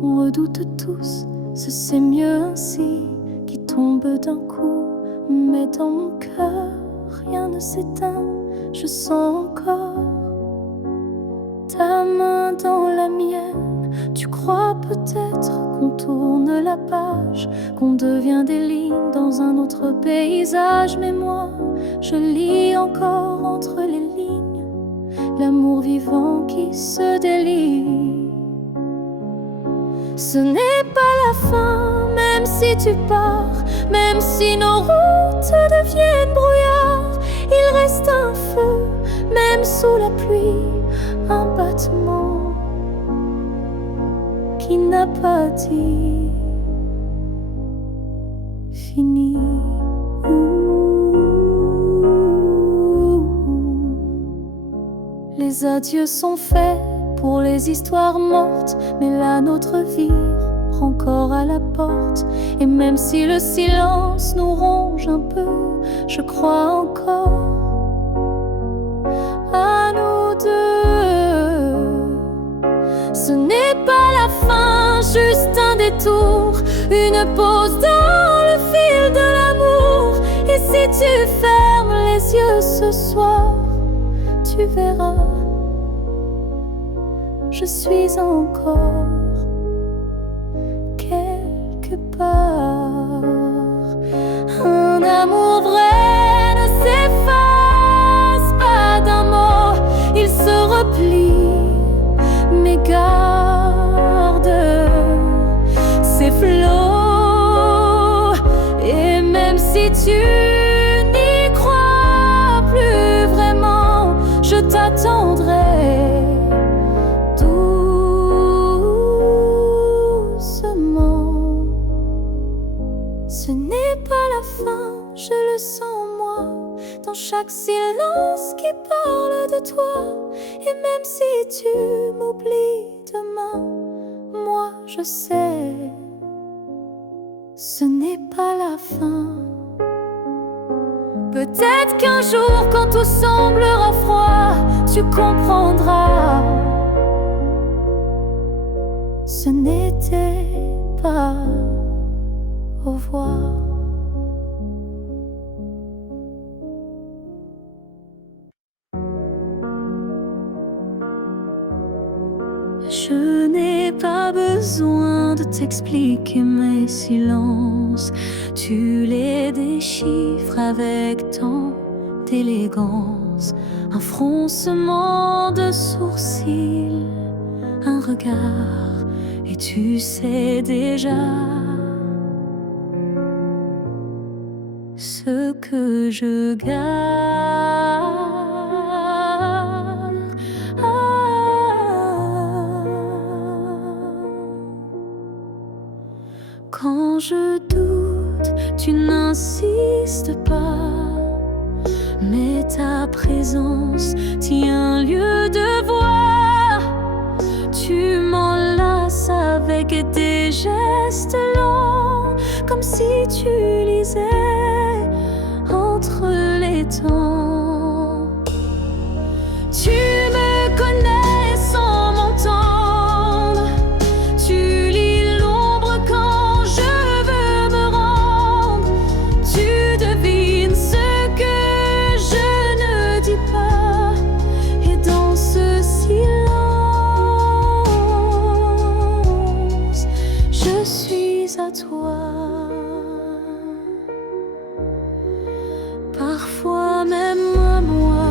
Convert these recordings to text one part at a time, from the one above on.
qu'on redoute tous, c'est mieux ainsi, qui tombe d'un coup. Mais dans mon cœur, rien ne s'éteint, je sens encore ta main dans la mienne. Tu crois peut-être qu'on tourne la page, qu'on devient des lignes dans un autre paysage. Mais moi, je lis encore entre les lignes l'amour vivant qui se délie. Ce n'est pas la fin, même si tu pars, même si nos routes deviennent brouillard. Il reste un feu, même sous la pluie, un battement qui n'a pas dit fini. Les adieux sont faits pour les histoires mortes, mais la nôtre vire prend corps à la porte. Et même si le silence nous ronge un peu, je crois encore à nous deux. Ce n'est pas la fin, juste un détour, une pause dans le fil de l'amour. Et si tu fermes les yeux ce soir, tu verras, je suis encore quelque part. Un amour vrai ne s'efface pas d'un mot, il se replie, mais garde ses flots. Et même si tu n'y crois plus vraiment, je t'attendrai doucement. Ce n'est pas la fin, je le sens moi, dans chaque silence qui parle de toi. Et même si tu m'oublies demain, moi je sais, ce n'est pas la fin. Peut-être qu'un jour, quand tout semblera froid, tu comprendras, ce n'était pas au revoir. Je n'ai pas besoin de t'expliquer mes silences, tu les déchiffres avec tant d'élégance. Un froncement de sourcils, un regard, et tu sais déjà ce que je garde. Quand je doute, tu n'insistes pas, mais ta présence tient lieu de voix. Tu m'enlaces avec des gestes lents, comme si tu lisais entre les temps. Tu me connais sans m'entendre, tu lis l'ombre quand je veux me rendre. Tu devines ce que je ne dis pas, et dans ce silence, je suis à toi. Parfois même à moi,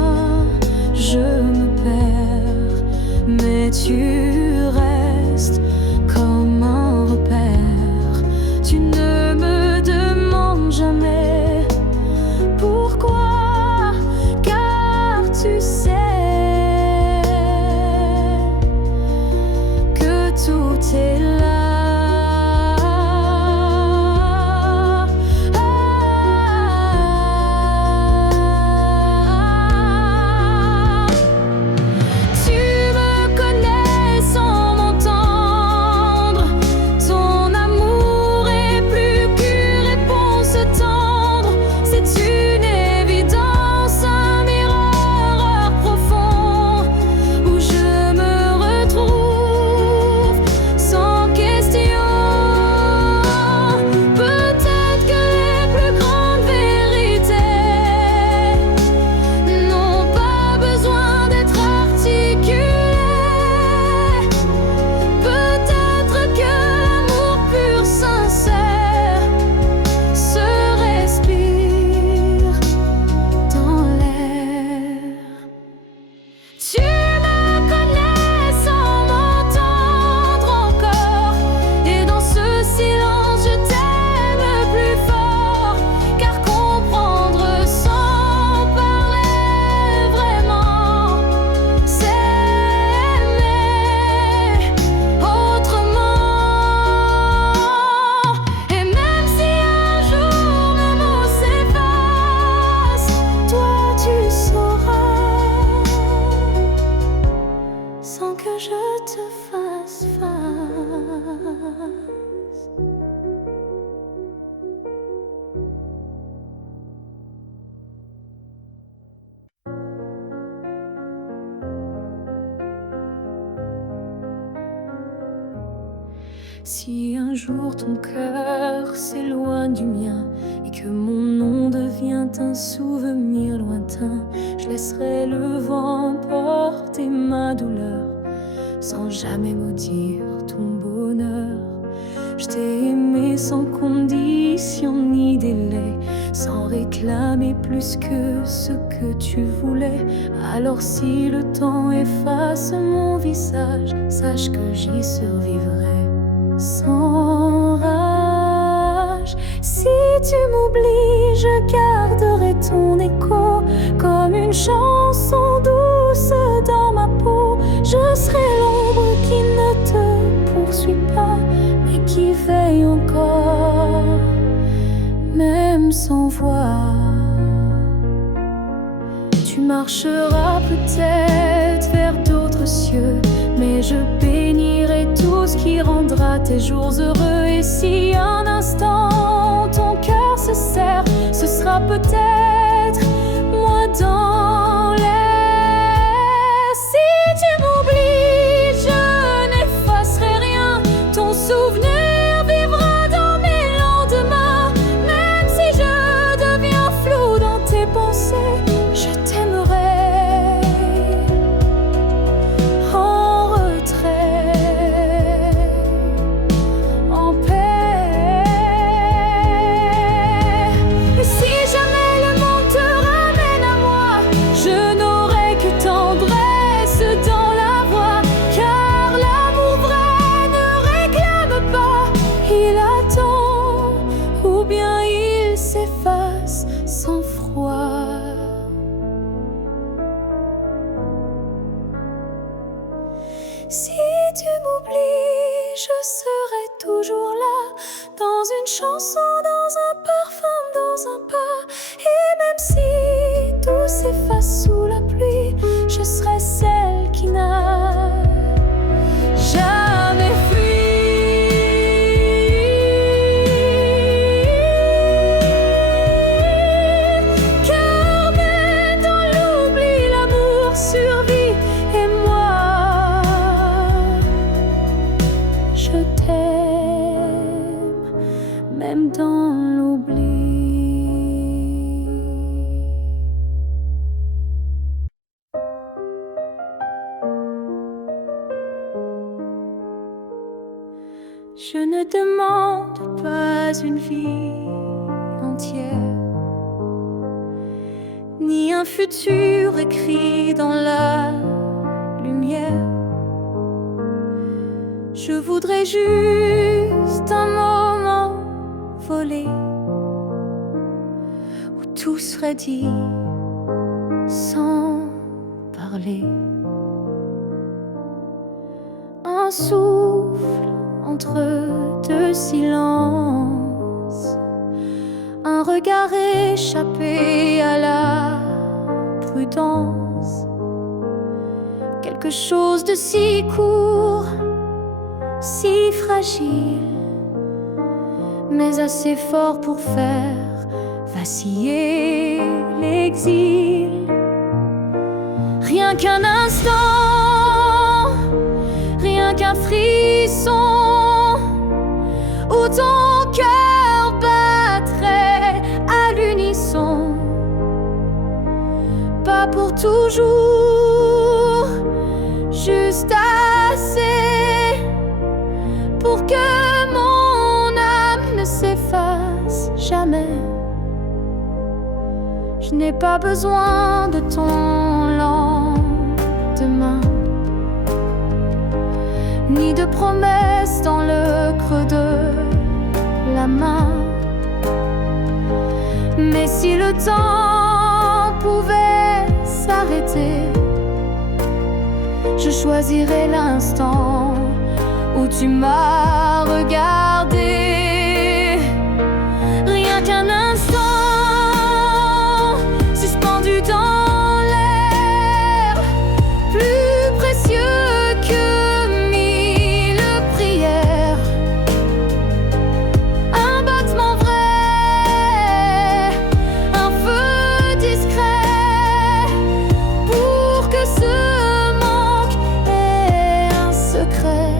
je me perds, mais tu restes comme un repère. Tu ne me demandes jamais pourquoi, car tu sais que tout est là. Tu me connais Si un jour ton cœur s'éloigne du mien et que mon nom devient un souvenir lointain, je laisserai le vent porter ma douleur sans jamais maudire ton bonheur. Je t'ai aimé sans condition ni délai, sans réclamer plus que ce que tu voulais. Alors si le temps efface mon visage, sache que j'y survivrai sans rage. Si tu m'oublies, je garderai ton écho comme une chanson douce dans ma peau. Je serai l'ombre qui ne te poursuit pas, mais qui veille encore, même sans voix. Tu marcheras peut-être vers d'autres cieux, mais je bénirai tout ce qui rendra tes jours heureux. Et si un instant ton cœur se serre, ce sera peut-être moi dans l'air. Si tu m'oublies, je n'effacerai rien. Ton souvenir vivra dans mes lendemains. Même si je deviens flou dans tes pensées, je t'aimerai en retrait, en paix. Et si jamais le monde te ramène à moi, je n'aurai que tendresse dans la voix, car l'amour vrai ne réclame pas, il attend ou bien il s'efface sans froid. Si tu m'oublies, je serai toujours là, dans une chanson, dans un parfum, dans un pas. Et même si tout s'efface sous la pluie, je serai celle qui n'a jamais fui. Car même dans l'oubli, l'amour survit. Et moi, je t'aime, même dans l'oubli. Je ne demande pas une vie entière, ni un futur écrit dans la lumière. Je voudrais juste un moment volé, où tout serait dit sans parler. Un souffle entre deux silences, un regard échappé à la prudence. Quelque chose de si court, si fragile, mais assez fort pour faire vaciller l'exil. Rien qu'un instant, rien qu'un frisson, où ton cœur battrait à l'unisson. Pas pour toujours, juste assez pour que mon âme ne s'efface jamais. Je n'ai pas besoin de ton lendemain, ni de promesses dans le creux de la main. Mais si le temps pouvait s'arrêter, je choisirais l'instant où tu m'as regardé. Rien qu'un instant, suspendu dans l'air, plus précieux que mille prières. Un battement vrai, un feu discret, pour que ce manque ait un secret.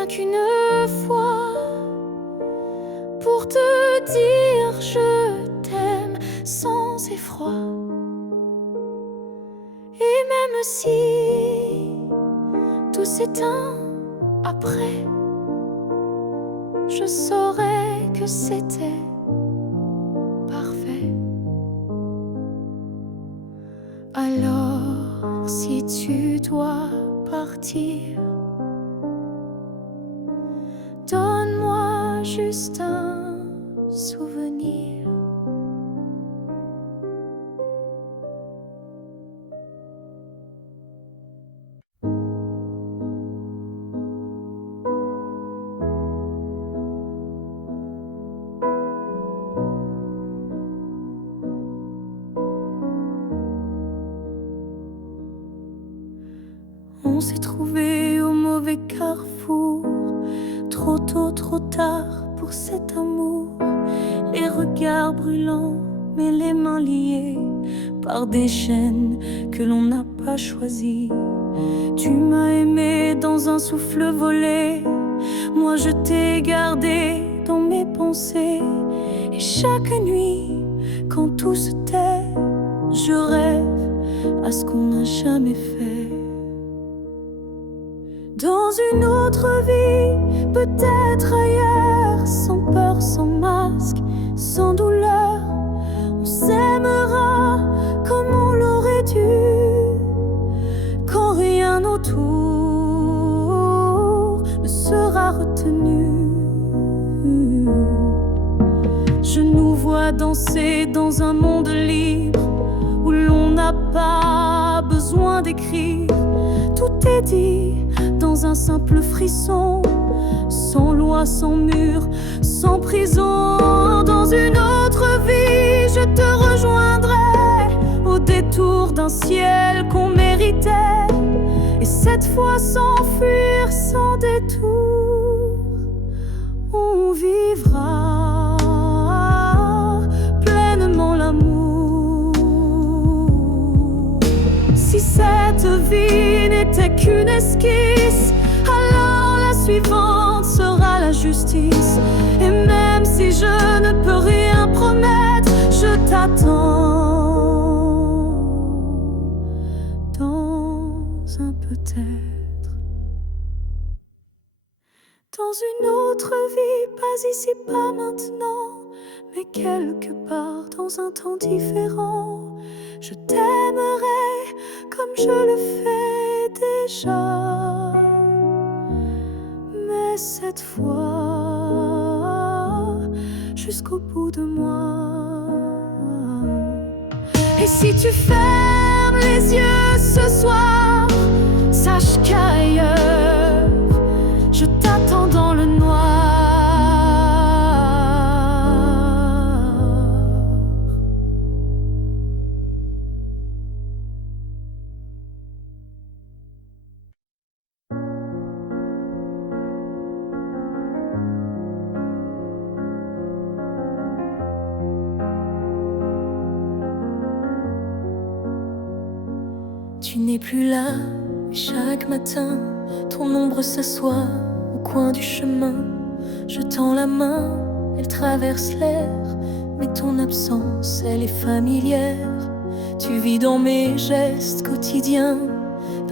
rien qu'une fois pour te dire je t'aime sans effroi. Et même si tout s'éteint après, je saurais que c'était parfait. Alors si tu dois partir, donne-moi juste un souvenir. On s'est trouvé au mauvais carrefour, trop tôt, trop tard pour cet amour. Les regards brûlants, mais les mains liées par des chaînes que l'on n'a pas choisies. Tu m'as aimé dans un souffle volé, moi je t'ai gardé dans mes pensées. Et chaque nuit, quand tout se tait, je rêve à ce qu'on n'a jamais fait. Dans une autre vie, peut-être ailleurs, sans peur, sans masque, sans douleur, on s'aimera comme on l'aurait dû, quand rien autour ne sera retenu. Je nous vois danser dans un monde libre, où l'on n'a pas besoin d'écrire. Tout est dit dans un simple frisson, sans loi, sans mur, sans prison. Dans une autre vie, je te rejoindrai au détour d'un ciel qu'on méritait, et cette fois sans fuir, sans détour, on vivra pleinement l'amour. Si cette vie n'était qu'une esquisse, alors la suivante sera la justice. Et même si je ne peux rien promettre, je t'attends dans un peut-être. Dans une autre vie, pas ici, pas maintenant, mais quelque part dans un temps différent, je t'aimerai comme je le fais déjà, mais cette fois jusqu'au bout de moi. Et si tu fermes les yeux ce soir, sache qu'ailleurs je t'attends dans le noir. Tu n'es plus là, mais chaque matin, ton ombre s'assoit au coin du chemin. Je tends la main, elle traverse l'air, mais ton absence, elle est familière. Tu vis dans mes gestes quotidiens,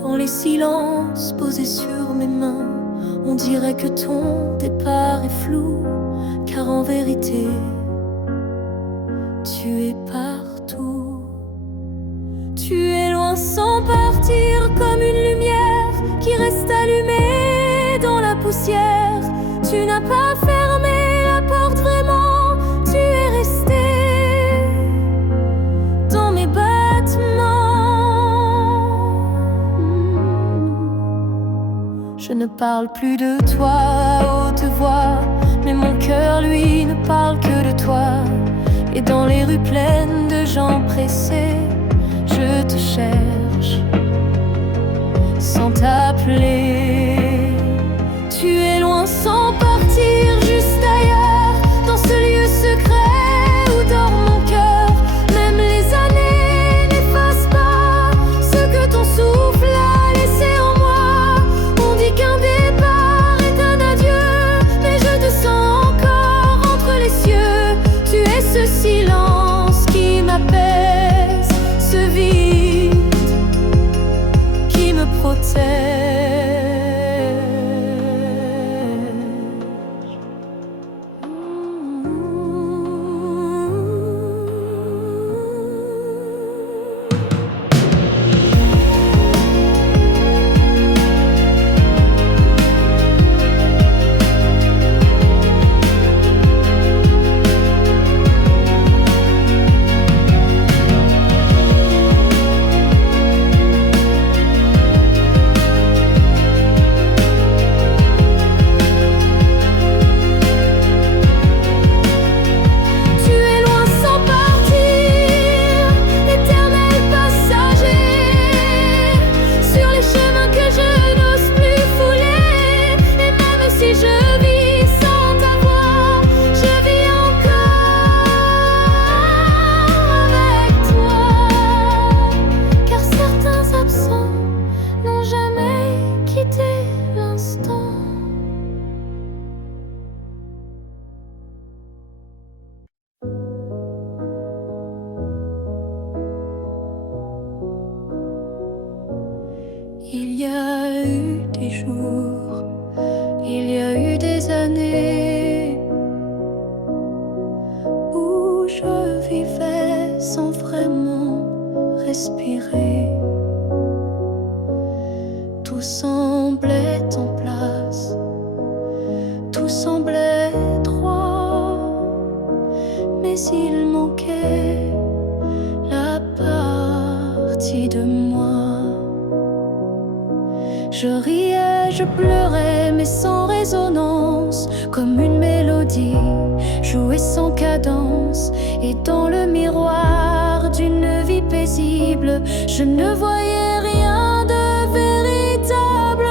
dans les silences posés sur mes mains. On dirait que ton départ est flou, car en vérité, tu es partout. Tu es loin sans partir, comme une lumière qui reste allumée dans la poussière. Tu n'as pas fermé la porte vraiment, tu es resté dans mes battements. Je ne parle plus de toi à haute voix, mais mon cœur lui ne parle que de toi. Et dans les rues pleines de gens pressés, je te cherche sans t'appeler. Tu es loin sans partir, juste ailleurs, dans ce lieu secret où dort mon cœur. Même les années n'effacent pas ce que ton souffle a laissé en moi. On dit qu'un départ est un respirer. Tout semblait en place, tout semblait droit, mais il manquait la partie de moi. Je riais, je pleurais, mais sans résonance, comme une mélodie jouée sans cadence. Et dans le miroir d'une vie paisible, je ne voyais rien de véritable.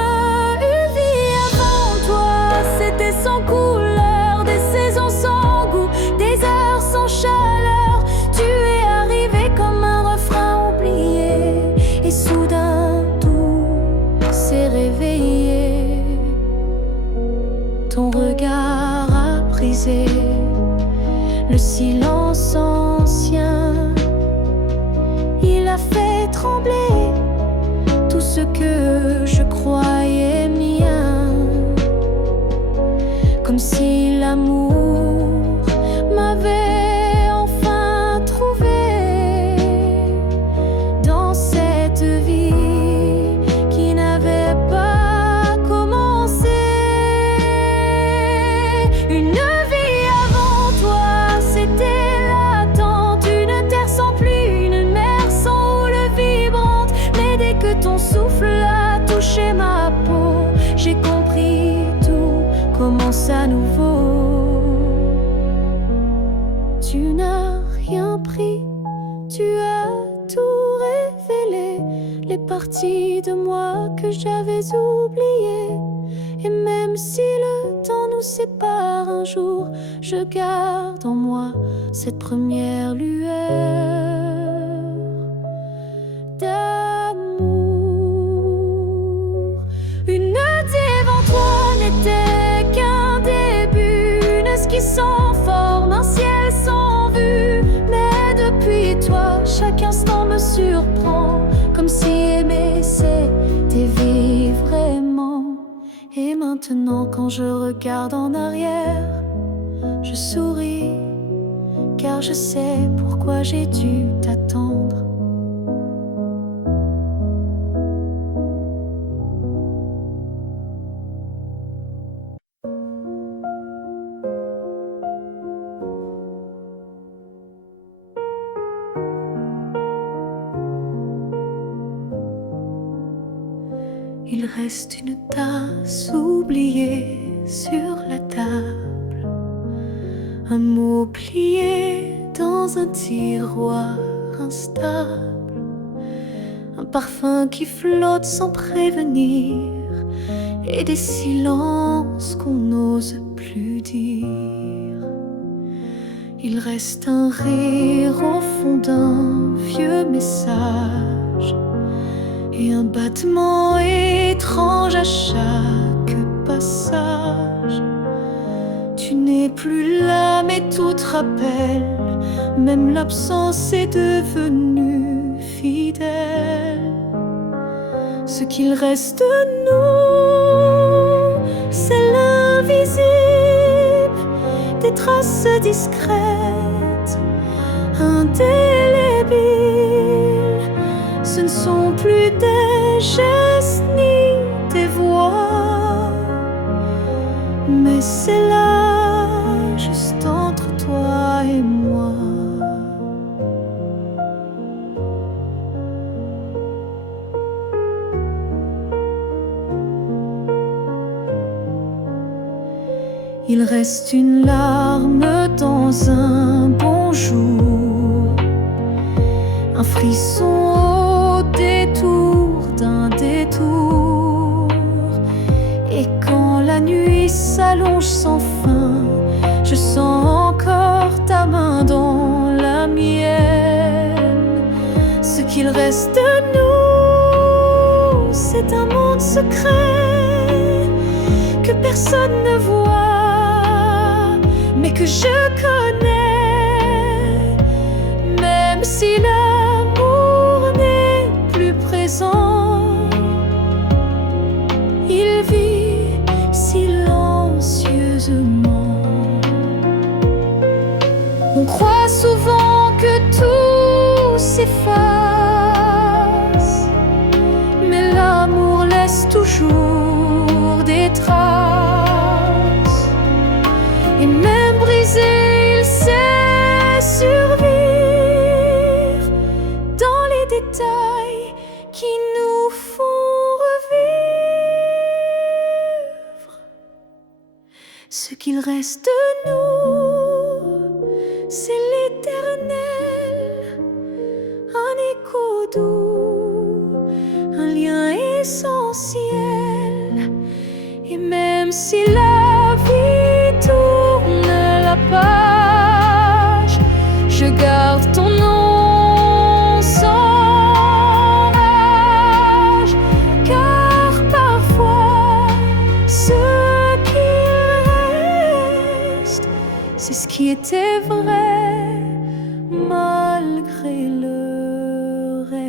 Une vie avant toi, c'était sans couleur, des saisons sans goût, des heures sans chaleur. Tu es arrivé comme un refrain oublié, et soudain tout s'est réveillé. Ton regard a brisé le silence ancien. Il a fait trembler tout ce que je croyais mien, comme si l'amour m'avait enfin trouvé dans cette vie qui n'avait pas commencé. Une vie avant toi, c'était l'attente, une terre sans pluie, une mer sans houle vibrante. Mais dès que ton souffle a touché ma peau, j'ai compris, tout commence à nouveau. Tu n'as rien pris, tu as tout révélé, les parties de moi que j'avais oubliées. Et même si le temps nous sépare un jour, je garde en moi cette première lueur d'amour. Une devant toi n'était qu'un début, une esquisse sans forme, un ciel sans vue. Mais depuis toi, chaque instant me surprend, comme si aimer c'était vivre vraiment. Et maintenant, quand je regarde en arrière, je souris, car je sais pourquoi j'ai dû t'attendre. Il reste une tasse oubliée sur la table, un mot plié dans un tiroir instable, un parfum qui flotte sans prévenir, et des silences qu'on n'ose plus dire. Il reste un rire au fond d'un vieux message, et un battement étrange à chaque passage. Tu n'es plus là, mais tout te rappelle, même l'absence est devenue fidèle. Ce qu'il reste de nous, c'est l'invisible, des traces discrètes, indélébiles. Ce ne sont plus des gestes ni des voix, mais c'est là, juste entre toi et moi. Il reste une larme dans un bonjour, un frisson au détour d'un détour. Et quand la nuit s'allonge sans fin, je sens encore ta main dans la mienne. Ce qu'il reste de nous, c'est un monde secret que personne ne voit, mais que je connais. Même si l'amour n'est plus présent, il vit silencieusement. On croit souvent que tout s'efface, Ce qu'il reste de nous, c'est l'éternel, un écho doux, un lien essentiel. Et même si la vie tourne la page, je garde ton nom sans rage, car parfois ce c'est ce qui était vrai, malgré le reste.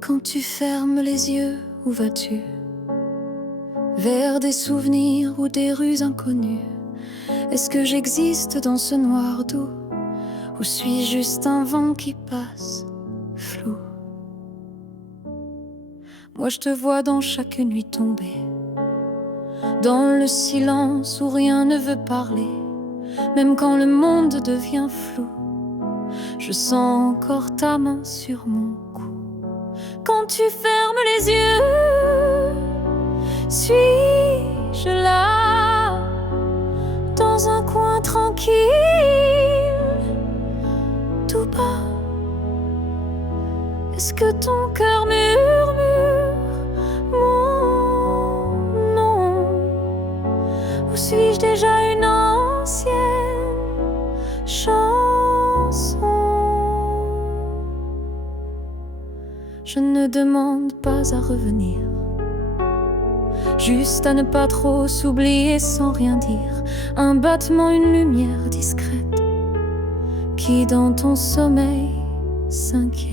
Quand tu fermes les yeux, où vas-tu? Vers des souvenirs ou des rues inconnues? Est-ce que j'existe dans ce noir doux? Ou suis-je juste un vent qui passe, flou? Moi je te vois dans chaque nuit tombée, dans le silence où rien ne veut parler. Même quand le monde devient flou, je sens encore ta main sur mon cou. Quand tu fermes les yeux, suis-je là, dans un coin tranquille, tout bas? Est-ce que ton cœur murmure mon nom? Ou suis-je déjà une ancienne chanson? Je ne demande pas à revenir, juste à ne pas trop s'oublier sans rien dire. Un battement, une lumière discrète qui dans ton sommeil s'inquiète.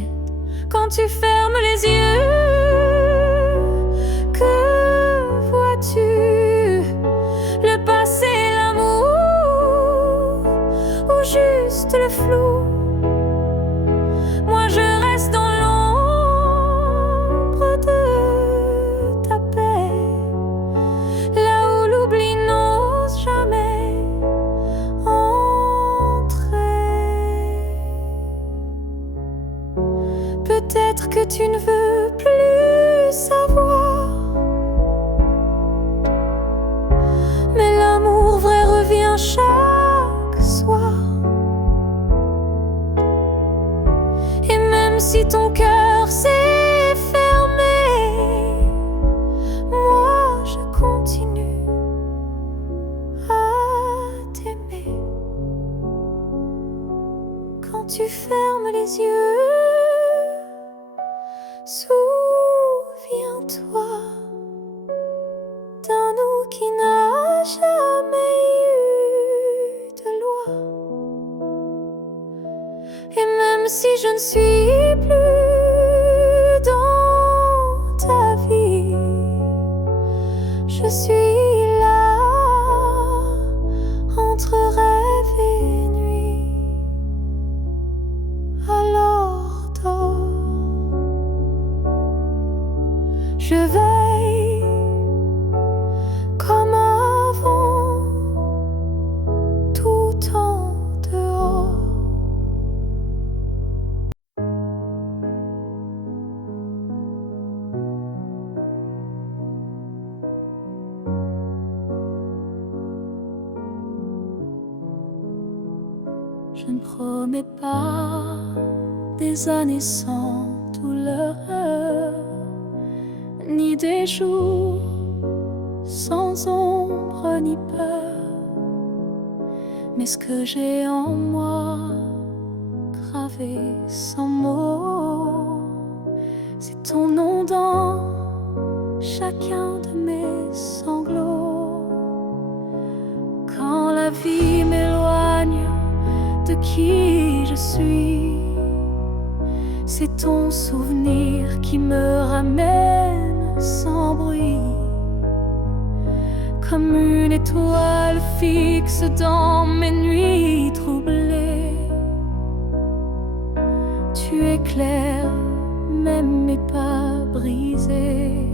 Quand tu fermes les yeux, que vois-tu? Le passé, l'amour ou juste le flou? Moi je reste dans l'ombre de ta paix, là où l'oubli n'ose jamais entrer. Peut-être que tu ne veux plus savoir, mais l'amour vrai revient chaque soir. Et même si ton cœur s'est fermé, moi je continue à t'aimer. Quand tu fermes les yeux, souviens-toi d'un nous qui n'a jamais eu de loi. Et même si je ne suis plus dans ta vie, je suis là entre rêve et nuit. Alors dors, je veille comme avant, tout en dehors. Je ne promets pas des années sans douleur, ni des jours sans ombre ni peur. Mais ce que j'ai en moi, gravé sans mots, c'est ton nom dans chacun de mes sanglots. Quand la vie m'éloigne de qui je suis, c'est ton souvenir qui me ramène sans bruit. comme une étoile fixe dans mes nuits troublées. Tu éclaires même mes pas brisés.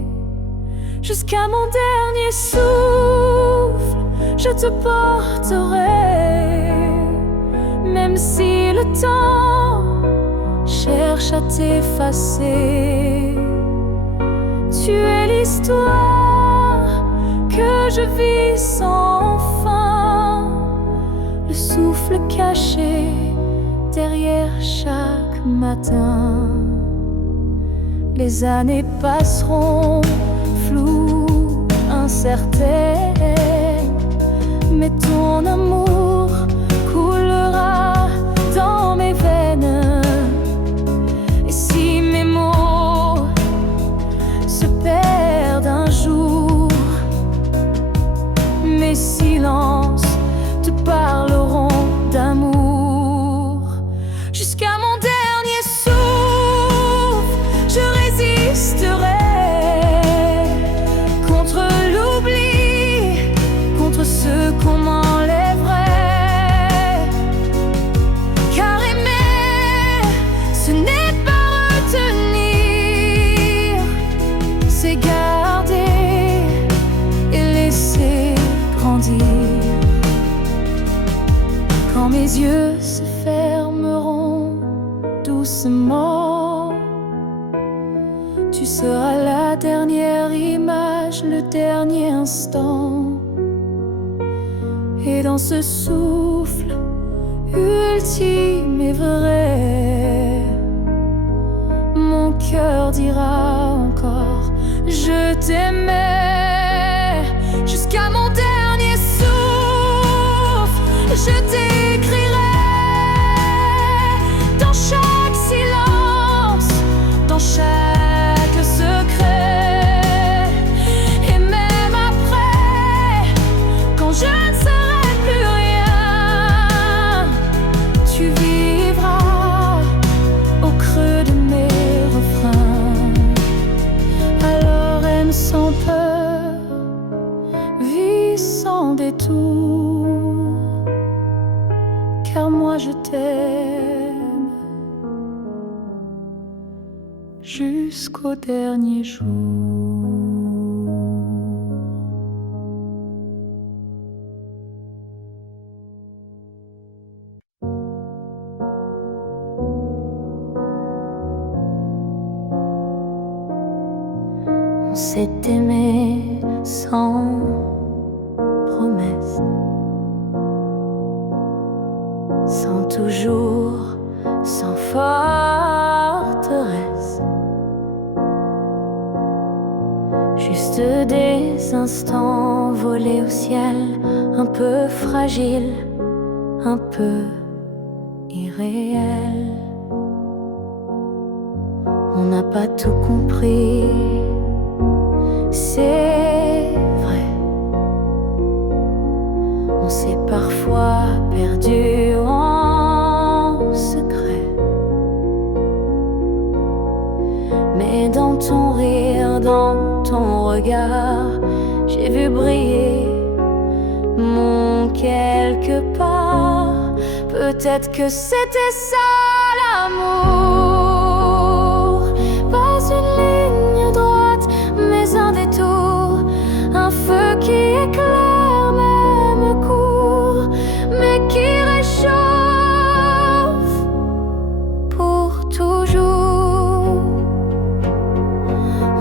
Jusqu'à mon dernier souffle, je te porterai, même si le temps cherche à t'effacer. Tu es l'histoire que je vis sans fin, le souffle caché derrière chaque matin. Les années passeront floues, incertaines, mais ton amour coulera dans mes veines. Et si mes mots se perdent un jour, mes silences te parleront d'amour. Jusqu'à mon dernier souffle, je résisterai contre l'oubli, contre ce qu'on m'enlèverait. Car aimer, ce n'est pas retenir, c'est garder et laisser grandir. Quand mes yeux se fermeront doucement, tu seras la dernière image, le dernier instant. Et dans ce souffle ultime et vrai, mon cœur dira encore je t'aimais. Jusqu'à mon dernier souffle, je t'écrirai dans chaque silence, dans chaque secret. Et même après, quand je ne serai plus rien, tu vivras au creux de mes refrains. Alors aime sans peur, vis sans détour, car moi je t'aime jusqu'au dernier jour. On s'est aimé sans promesse, sans toujours, sans forteresse. Juste des instants volés au ciel, un peu fragiles, un peu irréels. On n'a pas tout compris, c'est vrai. On s'est parfois perdu en secret. Mais dans ton rire, dans ton regard, j'ai vu briller mon quelque part. Peut-être que c'était ça l'amour. Pas une ligne droite, mais un détour, un feu qui éclaire même court, mais qui réchauffe pour toujours.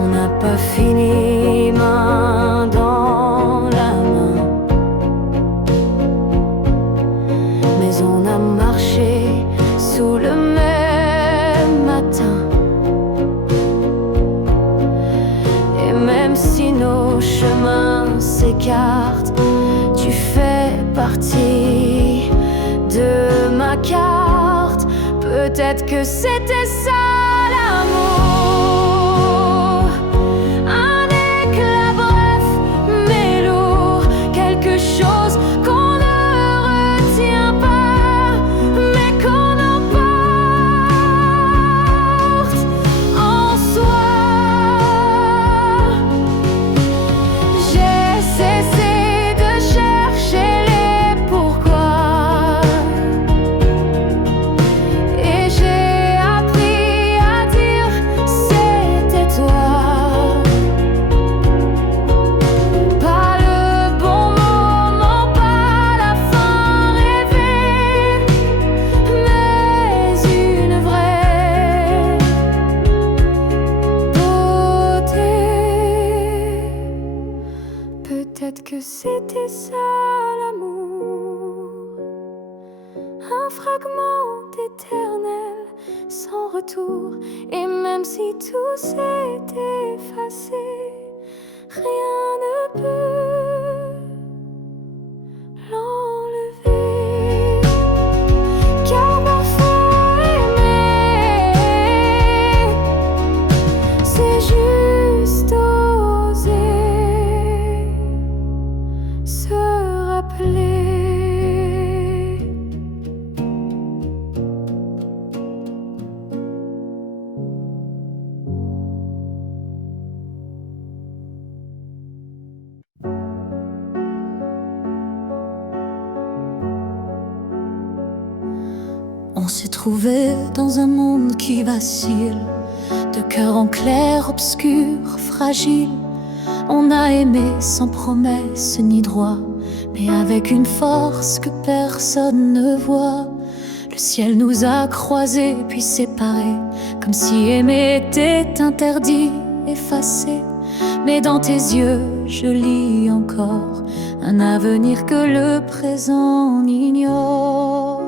On n'a pas fini main dans la main, mais on a marché sous le même matin. Et même si nos chemins s'écartent, tu fais partie de ma carte. Peut-être que c'était ça l'amour. Un éclat bref mais lourd, quelque chose qu'on ne retient pas, mais qu'on emporte en soi. J'ai cessé Peut-être que c'était ça l'amour, un fragment d'éternel sans retour. Et même si tout s'est effacé, rien ne peut l'enlever. Car parfois aimer, c'est juste oser se rappeler. On s'est trouvé dans un monde qui vacille, de cœur en clair, obscur, fragile. On a aimé sans promesse ni droit, mais avec une force que personne ne voit. Le ciel nous a croisés puis séparés, comme si aimer était interdit, effacé. Mais dans tes yeux, je lis encore un avenir que le présent ignore.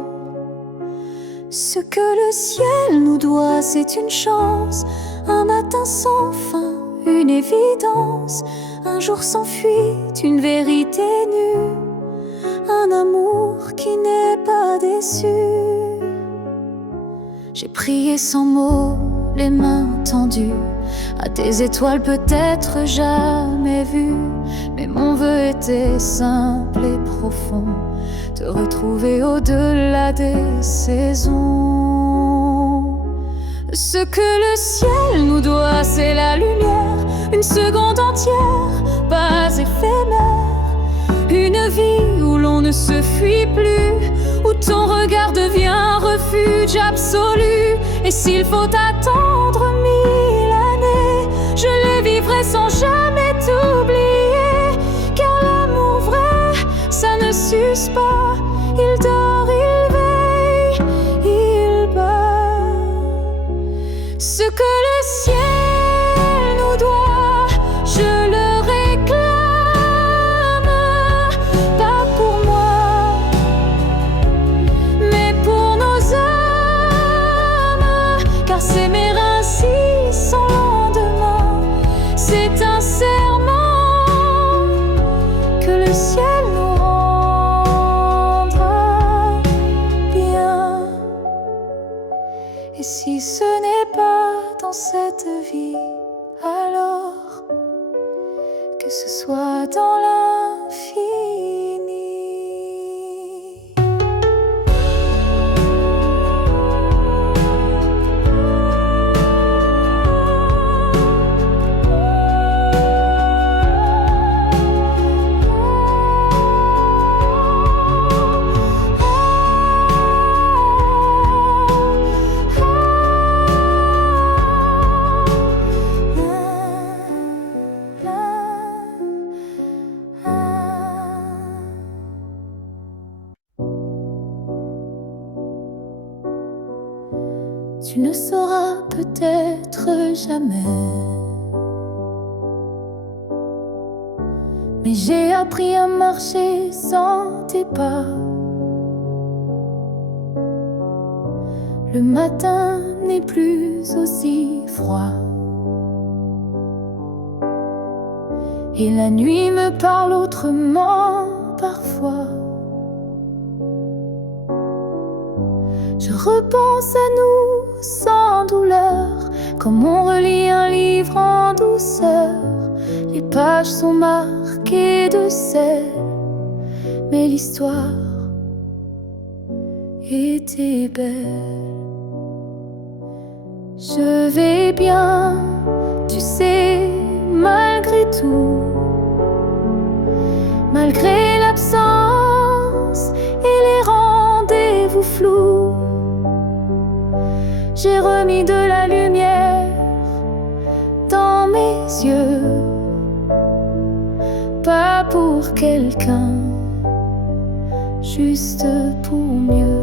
Ce que le ciel nous doit, c'est une chance, un matin sans fin, une évidence, un jour sans fuite, une vérité nue, un amour qui n'est pas déçu. J'ai prié sans mots, les mains tendues à tes étoiles peut-être jamais vues, mais mon vœu était simple et profond, te retrouver au-delà des saisons. Ce que le ciel nous doit, c'est la lumière, une seconde entière, pas éphémère, une vie où l'on ne se fuit plus, où ton regard devient un refuge absolu. Et s'il faut attendre 1000 années, je les vivrai sans jamais t'oublier. Car l'amour vrai, ça ne s'use pas, il dort, il veille, il bat. Ce que le ciel nous doit, je le réclame, pas pour moi, mais pour nos âmes. Car s'aimer ainsi sans lendemain, c'est un serment que le ciel nous rendra bien. Et si ce n'est pas dans cette vie, alors que ce soit dans l'infini. Tu ne sauras peut-être jamais, mais j'ai appris à marcher sans tes pas. Le matin n'est plus aussi froid, et la nuit me parle autrement parfois. Je repense à nous sans douleur, comme on relit un livre en douceur. Les pages sont marquées de sel, mais l'histoire était belle. Je vais bien, tu sais, malgré tout, malgré l'absence et les rendez-vous flous. J'ai remis de la lumière dans mes yeux, pas pour quelqu'un, juste pour mieux.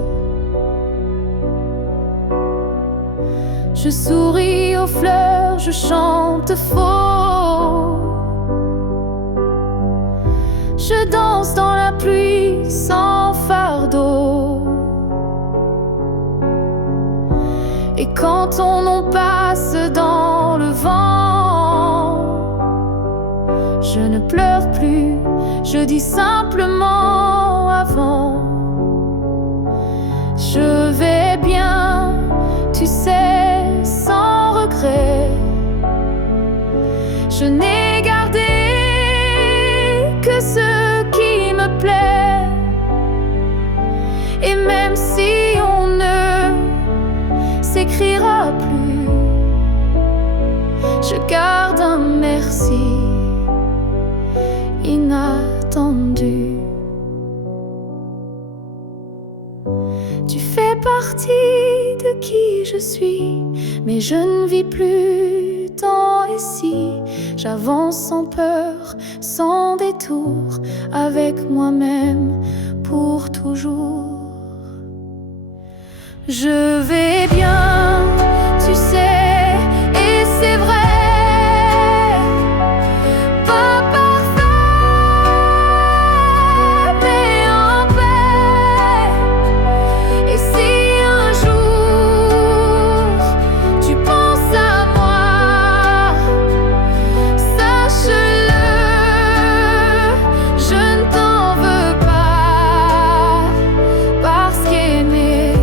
Je souris aux fleurs, je chante faux, Je danse dans la pluie sans fardeau. Et quand ton nom passe dans le vent, je ne pleure plus, je dis simplement avant. Je vais bien, tu sais, sans regret. Je n'ai gardé que ce qui me plaît. Et même si on ne s'écrira plus, je garde un merci inattendu. Tu fais partie de qui je suis, mais je ne vis plus tant ici. J'avance sans peur, sans détour, avec moi-même pour toujours. Je vais bien, tu sais, et c'est vrai. Pas parfait, mais en paix. Et si un jour tu penses à moi, sache-le, je ne t'en veux pas. Parce qu'aimer,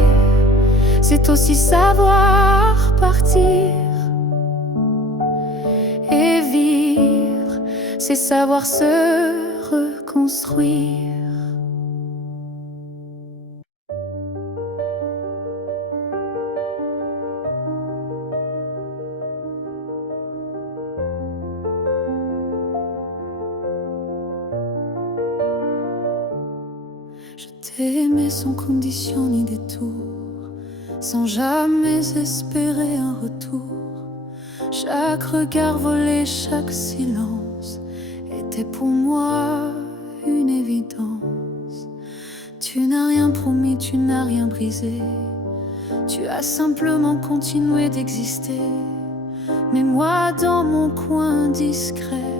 c'est aussi savoir partir. Et vivre, c'est savoir se reconstruire. Je t'ai aimé sans condition ni détour, sans jamais espérer un retour. Chaque regard volé, chaque silence était pour moi une évidence. Tu n'as rien promis, tu n'as rien brisé, tu as simplement continué d'exister. Mais moi, dans mon coin discret,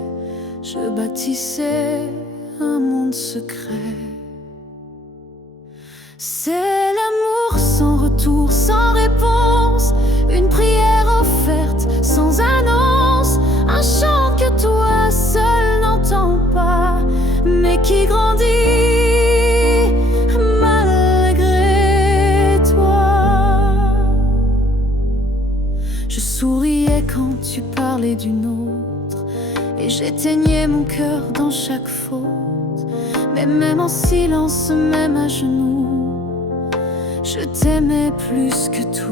je bâtissais un monde secret. C'est l'amour sans retour, sans réponse, une prière offerte sans annonce, un chant que toi seul n'entends pas, mais qui grandit malgré toi. Je souriais quand tu parlais d'une autre, et j'éteignais mon cœur dans chaque faute. Mais même en silence, même à genoux, je t'aimais plus que tout.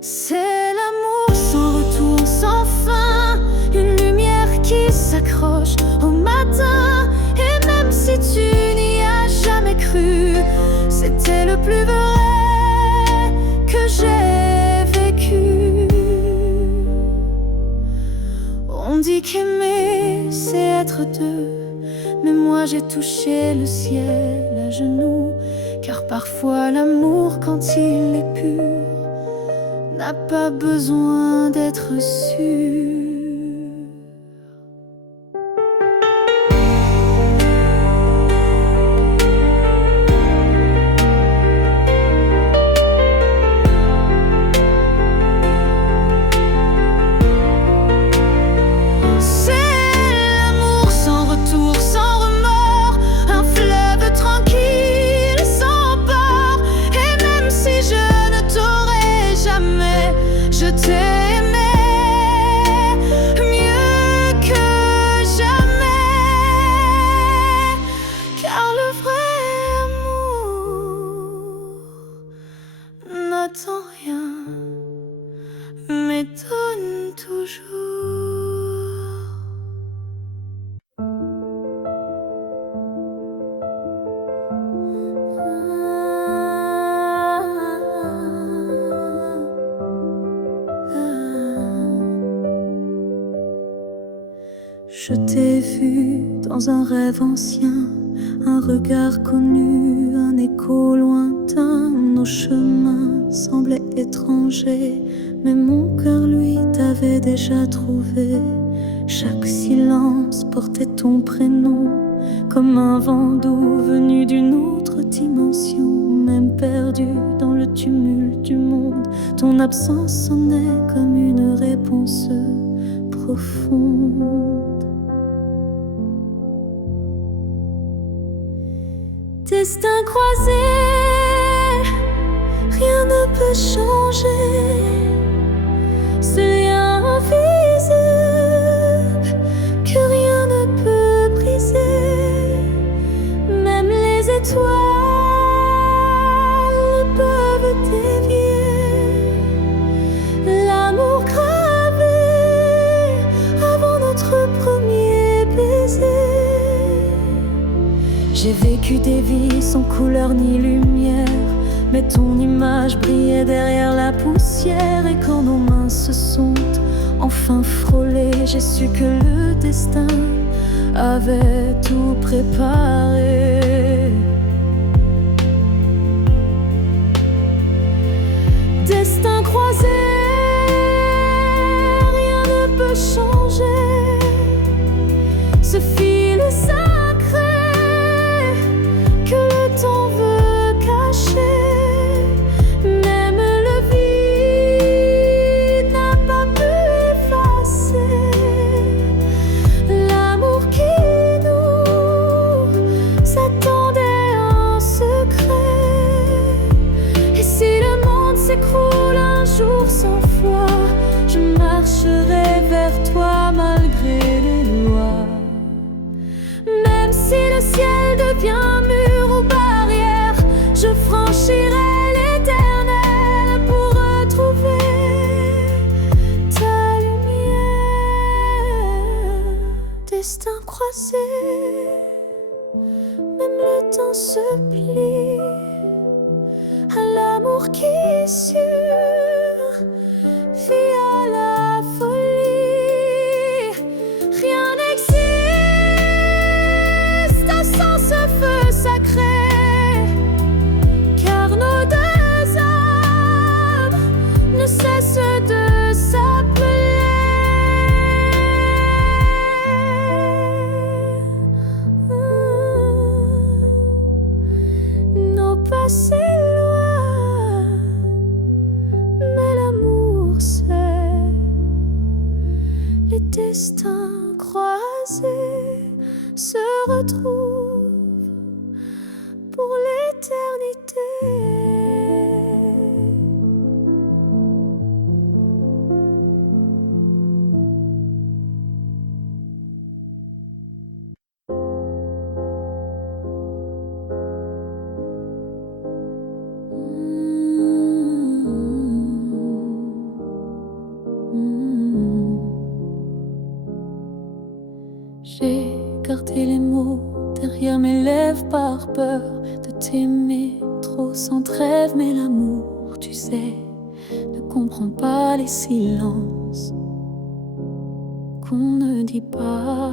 C'est l'amour sans retour, sans fin, une lumière qui s'accroche au matin. Et même si tu n'y as jamais cru, c'était le plus vrai que j'ai vécu. On dit qu'aimer, c'est être deux, mais moi j'ai touché le ciel à genoux. Car parfois l'amour, quand il est pur, n'a pas besoin d'être sûr. Je t'ai aimé mieux que jamais, car le vrai amour n'attend rien, mais donne toujours. Je t'ai vu dans un rêve ancien, un regard connu, un écho lointain. Nos chemins semblaient étrangers, mais mon cœur, lui, t'avait déjà trouvé. Chaque silence portait ton prénom, comme un vent doux venu d'une autre dimension. Même perdu dans le tumulte du monde, ton absence sonnait comme une réponse profonde. Destin croisé, rien ne peut changer. Ce lien invisible que rien ne peut briser. Même les étoiles ne peuvent dévier l'amour gravé avant notre premier baiser. J'ai vécu des vies sans couleur ni lumière, mais ton image brillait derrière la poussière. Et quand nos mains se sont enfin frôlées, j'ai su que le destin avait tout préparé. Destin croisé, rien ne peut changer. Ce fil sacré que le temps veut cacher. Même le vide n'a pas pu effacer l'amour qui nous attendait en secret. Et si le monde s'écroule un jour sans foi, je marcherai vers toi malgré les lois. Même si le ciel devient mur ou barrière, je franchirai l'éternel pour retrouver ta lumière. Destin croisé, même le temps se plie à l'amour qui survit à la folie. Rien n'existe sans ce feu sacré, car nos deux âmes ne cessent de s'appeler. Nos passés loin, mais l'amour sait. Les destins croisés se retrouvent pour l'éternité. J'ai gardé les mots derrière mes lèvres par peur de t'aimer trop sans trêve. Mais l'amour, tu sais, ne comprend pas les silences qu'on ne dit pas.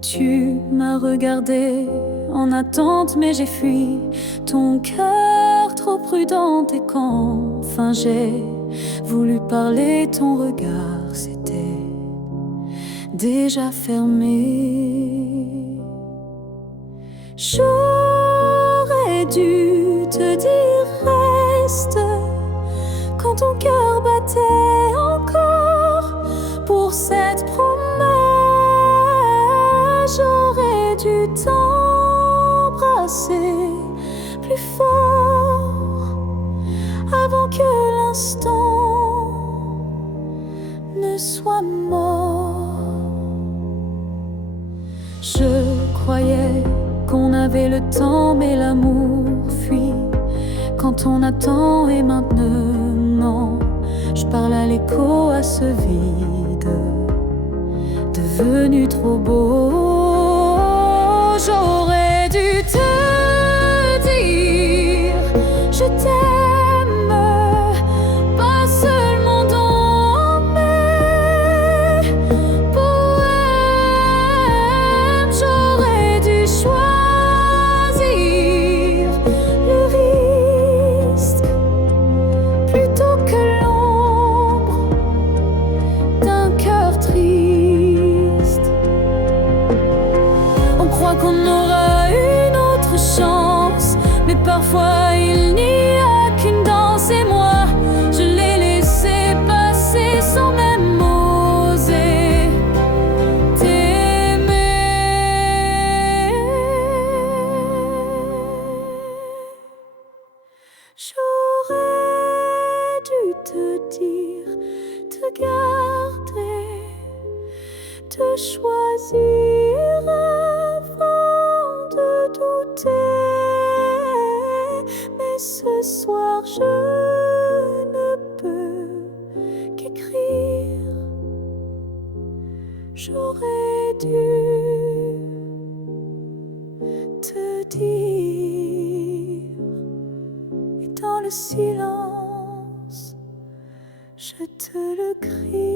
Tu m'as regardé en attente, mais j'ai fui, ton cœur trop prudent. Et quand enfin j'ai voulu parler, ton regard s'était déjà fermé. J'aurais dû te dire reste quand ton cœur battait encore pour cette promesse. J'aurais dû t'embrasser plus fort avant que l'instant ne soit mort. Je croyais qu'on avait le temps, mais l'amour fuit quand on attend. Et maintenant, je parle à l'écho, à ce vide devenu trop beau. J'aurais dû te dire je t'aime, pas seulement dans mes poèmes. J'aurais dû choisir le risque plutôt que l'ombre d'un de choisir avant de douter. Mais ce soir je ne peux qu'écrire. J'aurais dû te dire, et dans le silence, je te le crie.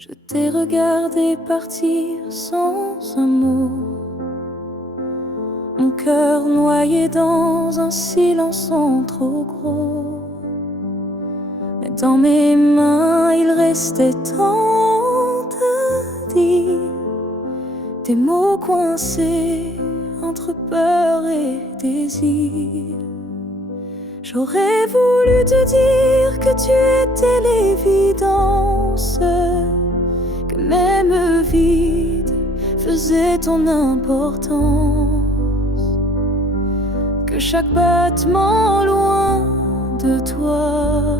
Je t'ai regardé partir sans un mot, mon cœur noyé dans un silence trop gros. Mais dans mes mains il restait tant à dire, des mots coincés entre peur et désir. J'aurais voulu te dire que tu étais l'évidence, que même vide faisait ton importance, que chaque battement loin de toi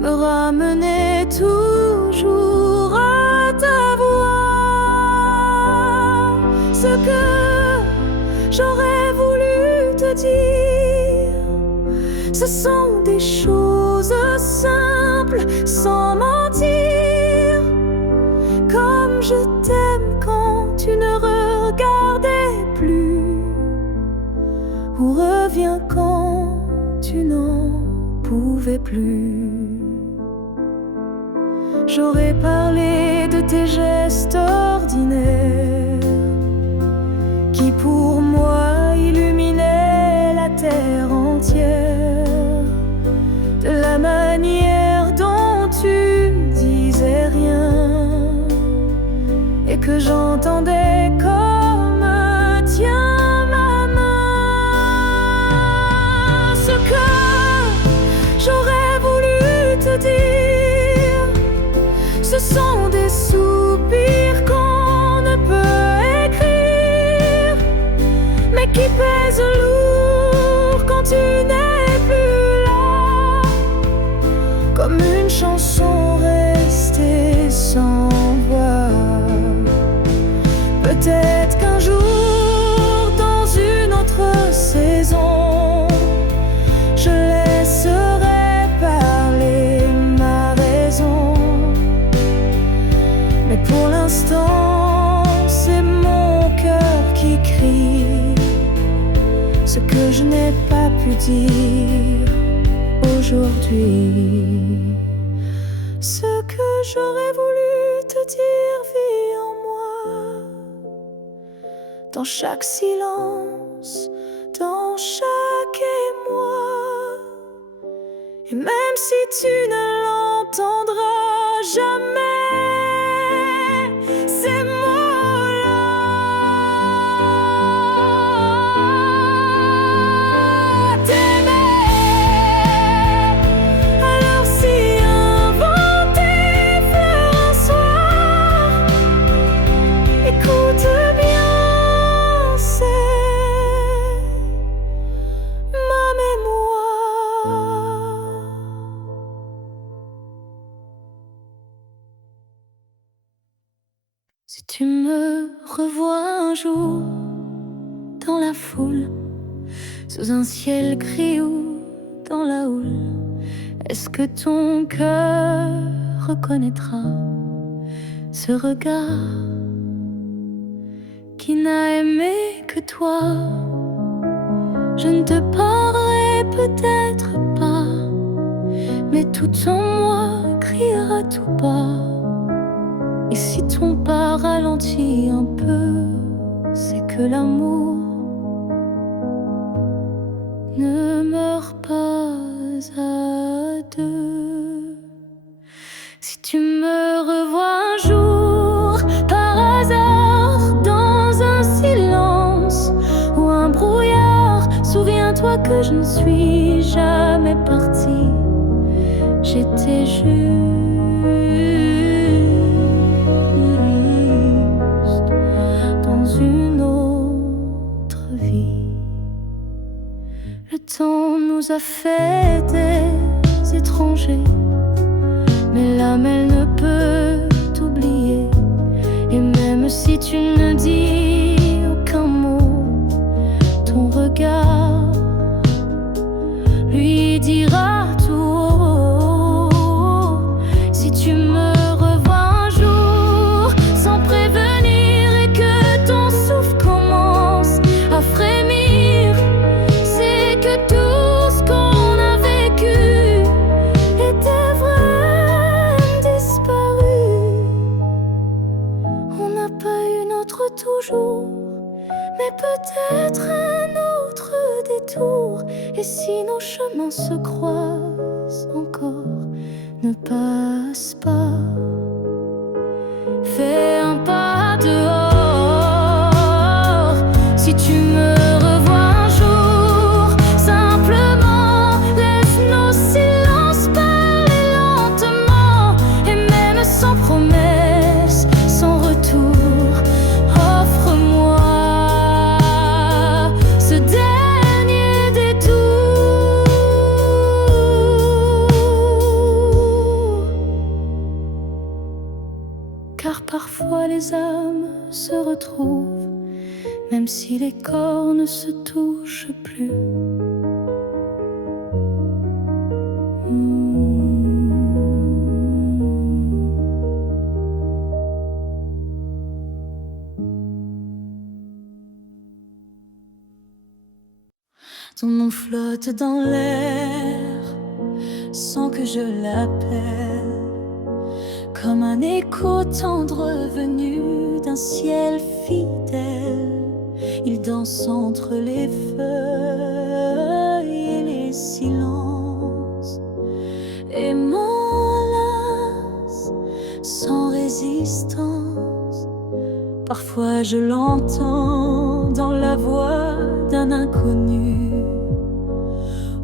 me ramenait toujours à ta voix. Ce que j'aurais voulu te dire, ce sont des choses simples, sans mentir. Comme je t'aime quand tu ne regardais plus, ou reviens quand tu n'en pouvais plus. J'aurais parlé de tes gestes ordinaires qui pour moi illuminaient la terre entière, de la manière dont tu disais rien et que j'entendais comme tiens ma main. Ce que j'aurais voulu te dire, ce sont des soupirs qu'on ne peut écrire, mais qui pèsent lourd quand tu n'es plus là, comme une chanson restée sans voix. Peut-être qu'un jour, dans une autre saison, je laisserai parler ma raison. Mais pour l'instant, c'est mon cœur qui crie ce que je n'ai pas pu dire aujourd'hui. Ce que j'aurais voulu te dire vit en moi, dans chaque silence, dans chaque émoi. Et même si tu ne l'entendras jamais, ces mots-là, t'aimer. Alors si inventer fleur un soir, écoute bien, c'est ma mémoire. Si tu me revois un jour dans la foule, sous un ciel gris ou dans la houle, est-ce que ton cœur reconnaîtra ce regard qui n'a aimé que toi? Je ne te parlerai peut-être pas, mais tout en moi criera tout bas. Et si ton pas ralentit un peu, c'est que l'amour ne meurt pas à deux. Si tu me revois un jour par hasard dans un silence ou un brouillard, souviens-toi que je ne suis jamais partie, juste dans une autre vie. Le temps nous a fait des étrangers, mais l'âme elle ne peut t'oublier. Et même si tu ne dis aucun mot, ton regard lui dira tout haut. Si tu me revois un jour sans prévenir et que ton souffle commence à frémir, c'est que tout ce qu'on a vécu était vrai, disparu. On n'a pas eu notre toujours, mais peut-être un autre détour. Et si nos chemins se croisent encore, ne passe pas. Fais un pas dehors. Si tu me revois un jour, simplement laisse nos silences parler lentement. Et même sans promesse, sans retour, offre-moi ce dernier détour. Car parfois les âmes se retrouvent, même si les corps ne se touchent plus. Ton nom flotte dans l'air sans que je l'appelle, comme un écho tendre venu d'un ciel fidèle. Il danse entre les feuilles et les silences et m'enlace sans résistance. Parfois je l'entends dans la voix d'un inconnu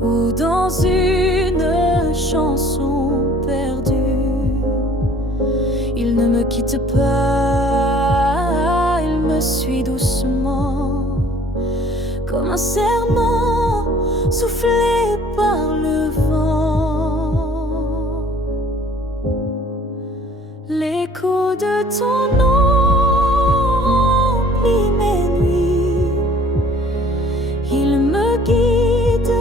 ou dans une chanson perdue. Il ne me quitte pas, il me suit doucement, comme un serment soufflé par le vent. L'écho de ton nom remplit mes nuits, il me guide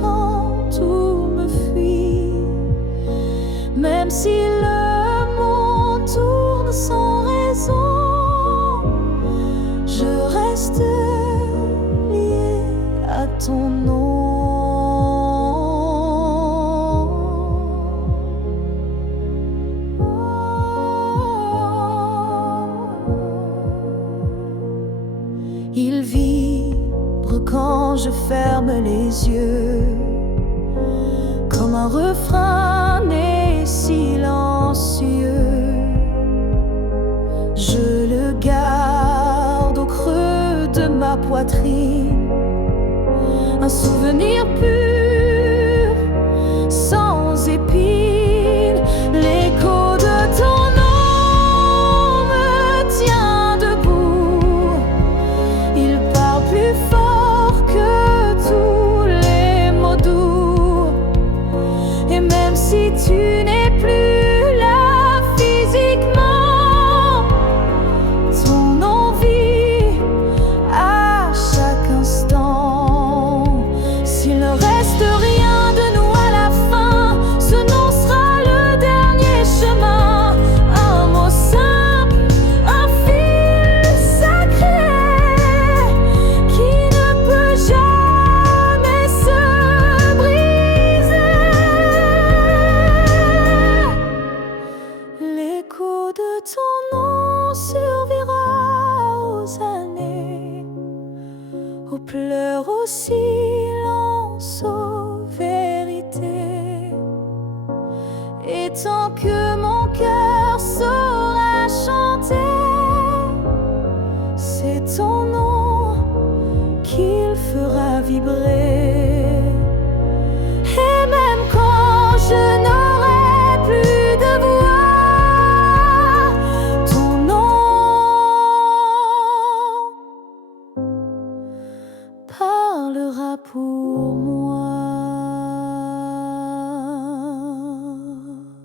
quand tout me fuit. Même si le monde tourne sans raison, je reste lié à ton nom. Il vibre quand je ferme les yeux, comme un refrain né silencieux. Je le garde au creux de ma poitrine, un souvenir pur, sans épines. L'écho de ton nom me tient debout, il parle plus fort que tous les mots doux. Et même si tu n'es plus là physiquement, ton nom vit à chaque instant. S'il ne reste rien de nous à la fin, ce nom sera le dernier chemin. Un mot simple, un fil sacré qui ne peut jamais se briser. L'écho de ton nom survivra aux années, aux pleurs, au silence, aux vérités. Et tant que mon cœur